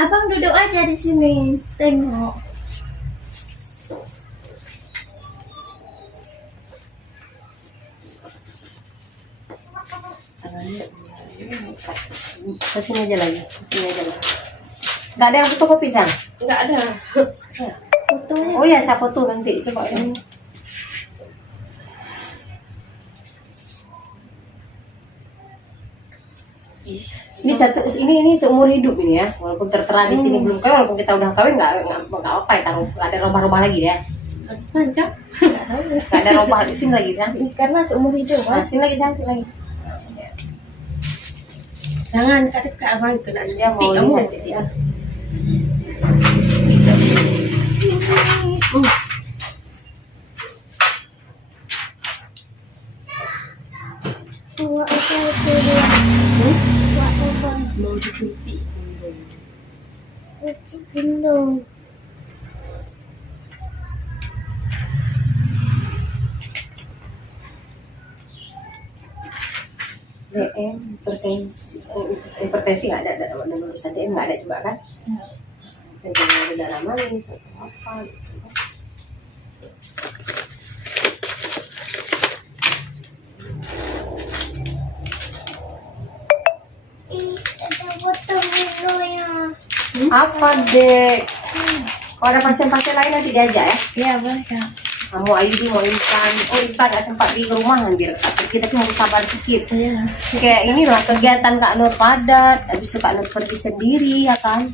Abang duduk aja di sini, tengok. Kesini aja lagi, kesini aja lagi. Nggak ada yang fotokopi, Sang? Nggak ada. Fotonya. Oh ya, saya foto nanti. Coba ya. Ini satu, ini seumur hidup ini ya. Walaupun tertera di sini belum kawin, walaupun kita udah kawin nggak apa ya, taruh ada robah-robah lagi ya. Panjang? Nggak tahu. Nggak ada robah di sini lagi kan? Karena seumur hidup, Nah, kan? sini lagi, Sang, sini lagi. Jangan dekat abang kena Dia mau suntik kamu. lihat ya. Wah, apa itu dia? Wah, apa? Mau disuntik. Cuci gendong. DM hipertensi nggak ada lulusan DM nggak ada juga kan? Udah lama nih apa gitu. Ada botol minumnya. Apa dek? Kalau ada pasien-pasien lain nanti diajak ya? Iya, boleh, Kak. Kamu Ayu mau Intan, oh Intan nggak sempat di rumah hampir. Kita tuh mau sabar sedikit. Iya. Kayak inilah kegiatan Kak Nur padat, habis itu Kak Nur pergi sendiri ya kan.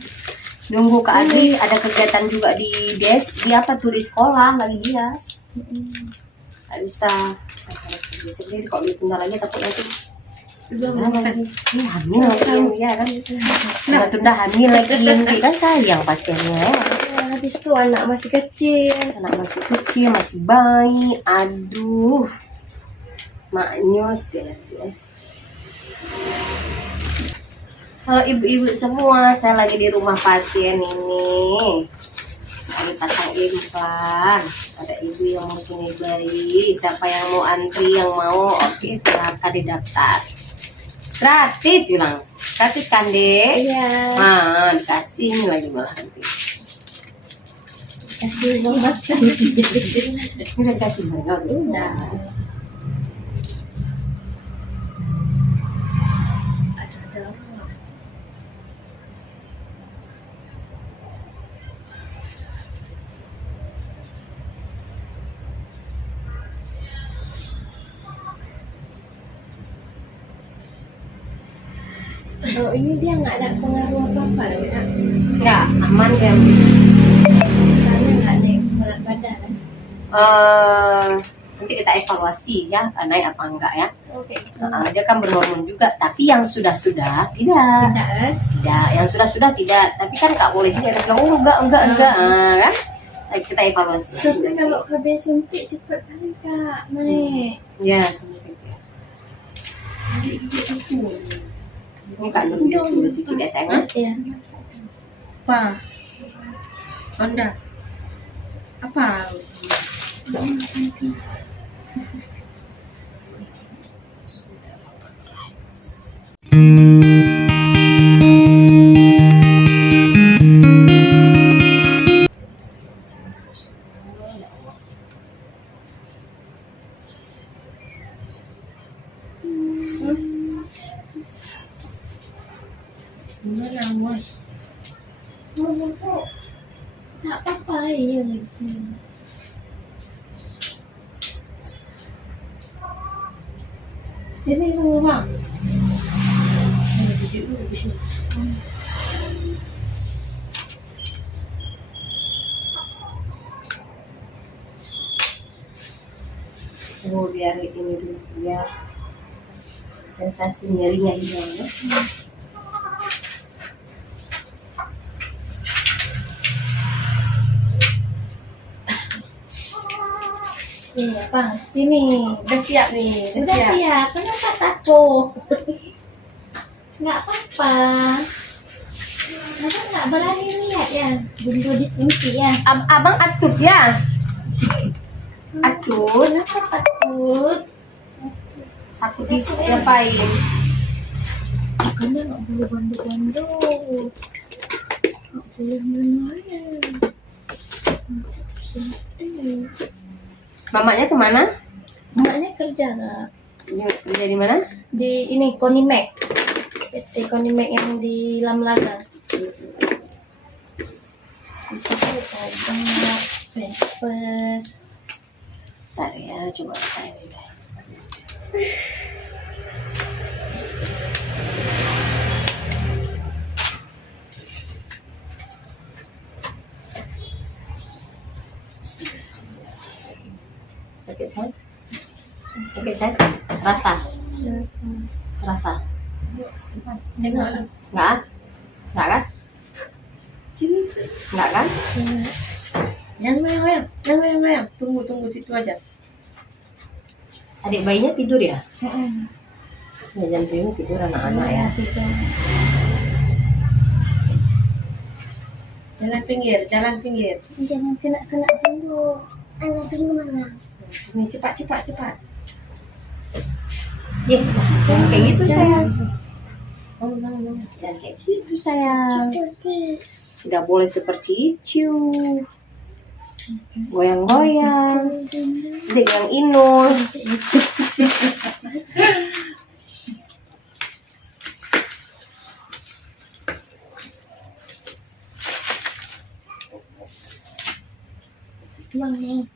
Nunggu Kak Adi ada kegiatan juga di di apa tuh di sekolah lagi bias. Nggak bisa, harus pergi sendiri. Kalau ditunda lagi takut nanti Sebelum lagi ini hamil lagi ya kan. Tunda hamil lagi kan sayang pasiennya ya. Habis itu anak masih kecil. Anak masih kecil, masih bayi. Aduh, maknyos deh ya. Halo ibu-ibu semua, saya lagi di rumah pasien ini. Lagi pasang implan. Ada ibu yang mau punya bayi. Siapa yang mau antri, yang mau, oke silakan didaftar. Gratis bilang, gratis kan dek? Iya. Nah, dikasih ini lagi malah nanti. Kasih banget. Ini udah dikasih banget. Udah. Kalau ini dia nggak ada pengaruh apa-apa, Kak. Enggak, aman ya. Misalnya nggak naik berat badan. Kan? Nanti kita evaluasi ya, naik apa enggak ya. Oke. Dia kan berhormon juga, tapi yang sudah-sudah tidak. Tidak, kan? Tidak, yang sudah-sudah tidak. Tapi kan nggak boleh juga ada bilang, oh enggak, kan? Nah, kita evaluasi. Tapi kalau habis suntik cepat kali, Kak, naik. Ya, sebenarnya. Ini Kak Nur bius dulu sedikit ya sayang. Iya. Apa? Honda. Apa? Gimana, Mas? Nggak apa-apa, iya. Sini dulu, Bang. Oh, biar ini dulu, biar sensasi nyerinya hilang ya. Iya, Bang. Sini. Udah siap nih, Udah siap. Kenapa takut? Nggak apa-apa. Abang nggak berani lihat ya. Bunda disuntik ya. Abang atut ya? Atut? Kenapa takut? Aku diapain? Makanya nggak boleh bandu-bandu. Nggak boleh main-main. Sedih. Mamanya kemana? Maknya kerja nggak? Kerja di mana? Di ini Konimek. PT Konimek yang di Lamlaga. Di situ banyak pampers. Bentar ya, coba saya deh. Sakit saya? Sakit saya? Rasa? Terus, Rasa? Tengok lah. Enggak? Enggak kan? Sini. Enggak kan? Jangan goyang-goyang. Jangan goyang-goyang. Tunggu situ aja. Adik bayinya tidur ya? mm-mm. Ya jam segini tidur anak-anak ya. Tidur. Jalan pinggir. Jangan kena dulu. Anak dulu mana? Sini cepat. Ya, jangan kayak gitu sayang. Oh, no. Jangan kayak gitu sayang. Tidak boleh seperti itu. Goyang-goyang. Dek yang inul. Mang.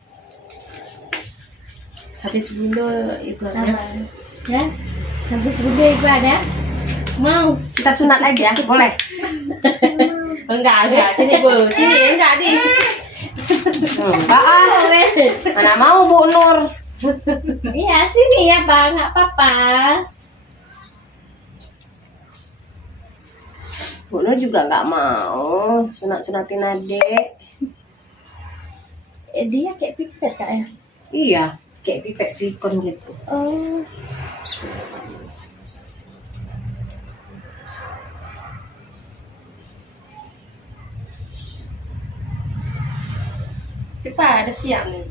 Habis bunda ibadah. Ya? Habis gede ibadah. Mau. Kita sunat aja, boleh? Enggak. Sini Bu. Sini enggak di. Enggak boleh. Mana mau Bu Nur? Iya, sini ya, Bang. Enggak apa-apa. Bu Nur juga nggak mau sunat-sunatin adek. Dia kayak pipet Kak ya? Iya, kayak pipet silikon gitu. Oh. Cepat, ada siap nih.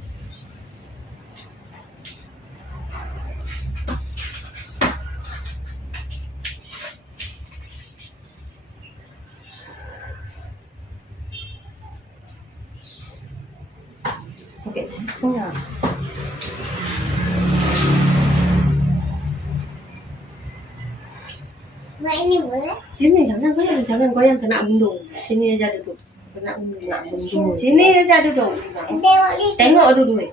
Sakit saya. Enggak. Mak ini boleh? Sini jangan goyang kena bundung. Sini aja duduk. Kena bundung. Nak bundul. Sini aja duduk. Tengok ni. Tengok dulu.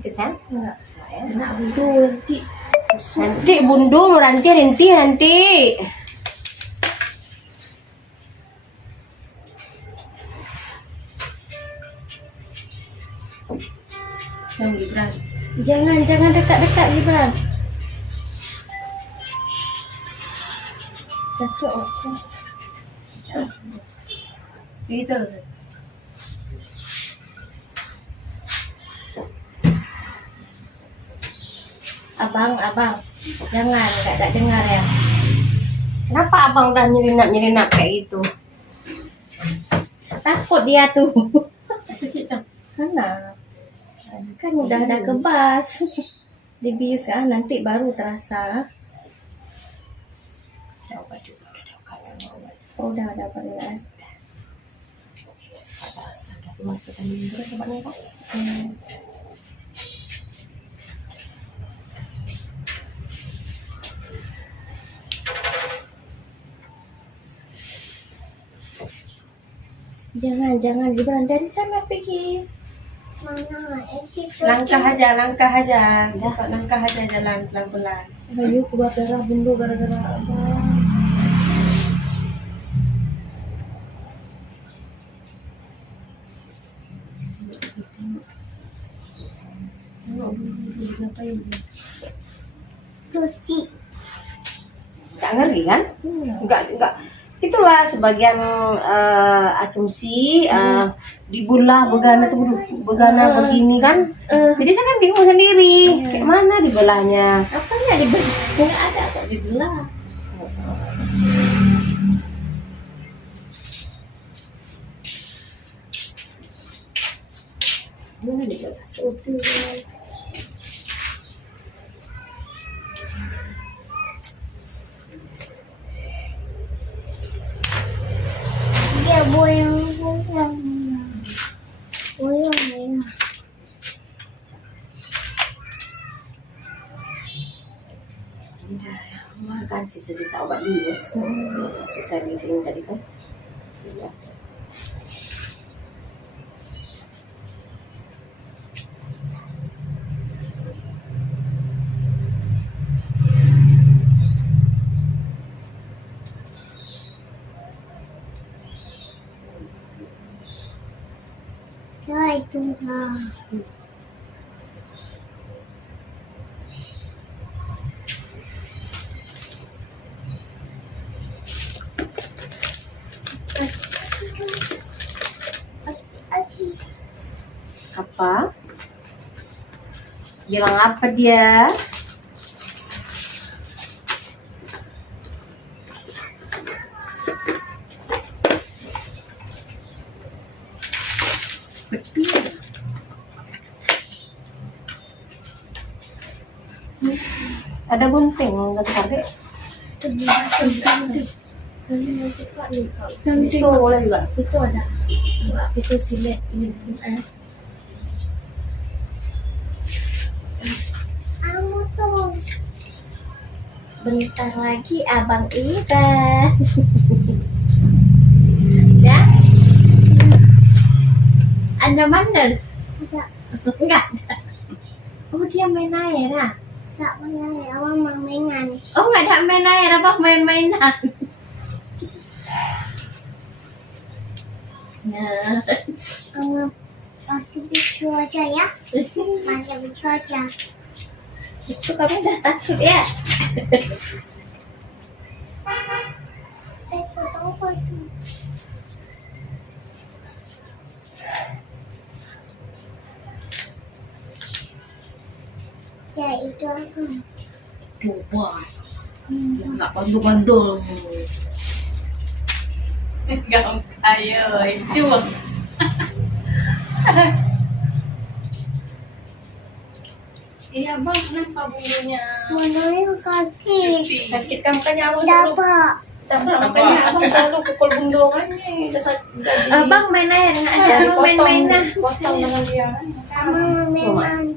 Sakit saya? Enggak. Kena bundung nanti. Nanti bundul, nanti. Jangan Gibran. Jangan dekat-dekat Gibran. Cocok. Gitu. Abang. Jangan, enggak dengar ya. Kenapa abang udah nyelinap kayak gitu? Takut dia tuh. Sakit tak? Mana? Kan udah ada kebas. Dibius kan nanti baru terasa. Oh, udah ada obat. Jangan Gibran dari sana pergi. Langkah aja. Cepat langkah aja jalan pelan-pelan. Ayo keluar darah bunda gara-gara abang. Cuci. Nggak ngeri kan? Enggak. Itulah sebagian asumsi dibelah begana begini kan. Jadi saya kan bingung sendiri. Kayak mana dibelahnya? Apanya dibelah? Nggak ada kok dibelah. Mana dibelah? kan sisa-sisa obat bius. Sisa living tadi kan. Iya. Ya itulah. Apa? Bilang apa dia? Ada gunting nggak tarik? Pisau boleh juga. Pisau ada. Coba pisau silet ini. Kamu tuh. Bentar lagi Abang Iban. Ya? Anda mandel? Tidak. Enggak. Oh, dia main air ah? Tak boleh. Awak mau mainan. Oh, nggak ada main air, Abang main-mainan. Nah, Kamu pakai bisu aja ya. Pakai bisu aja. itu kamu udah takut ya? Tahu apa itu? Ya itu aku. Coba. Nggak bantu-bantu. Gak kaya itu. Iya bang, kenapa bulunya? Menurut kaki. Sakit kan makanya abang selalu. Dapat. Makanya abang selalu pukul bendongannya. Abang main air nggak ada? Abang main-mainan. Potong dengan dia. Kamu mau mainan.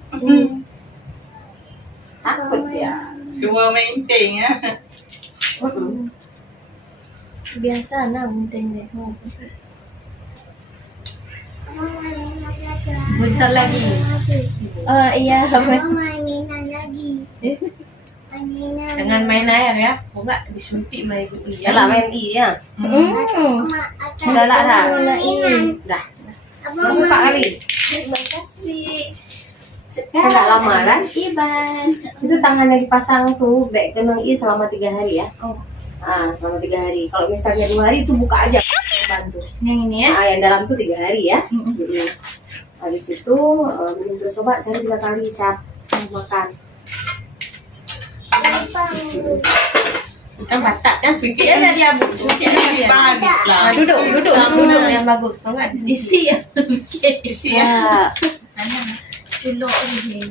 Takut ya. Dua maintain ya. Biasa lah mungkin deh. Kamu main aja. Bentar lagi. Oh iya, Kamu mainan lagi. Mainan. Dengan main air ya. Oh enggak disuntik sama ibu Ya lah main iya. Udah lah dah. Mainan. Dah. Abang Masuk Pak kali. Terima kasih. Kan nggak lama kan? Iban. Itu tangannya dipasang tuh baik tenang selama 3 hari ya. Oh. Selama 3 hari. Kalau misalnya 2 hari itu buka aja. Bantu. Yang ini ya? Yang dalam tuh 3 hari ya. Habis itu minum terus obat. Saya 3 kali siap makan. Kan batak kan sedikit aja dia bu. Sedikit aja dia. Panik lah. Duduk yang bagus. Kalau enggak isi ya. Isi ya. Ya. Dulu ini.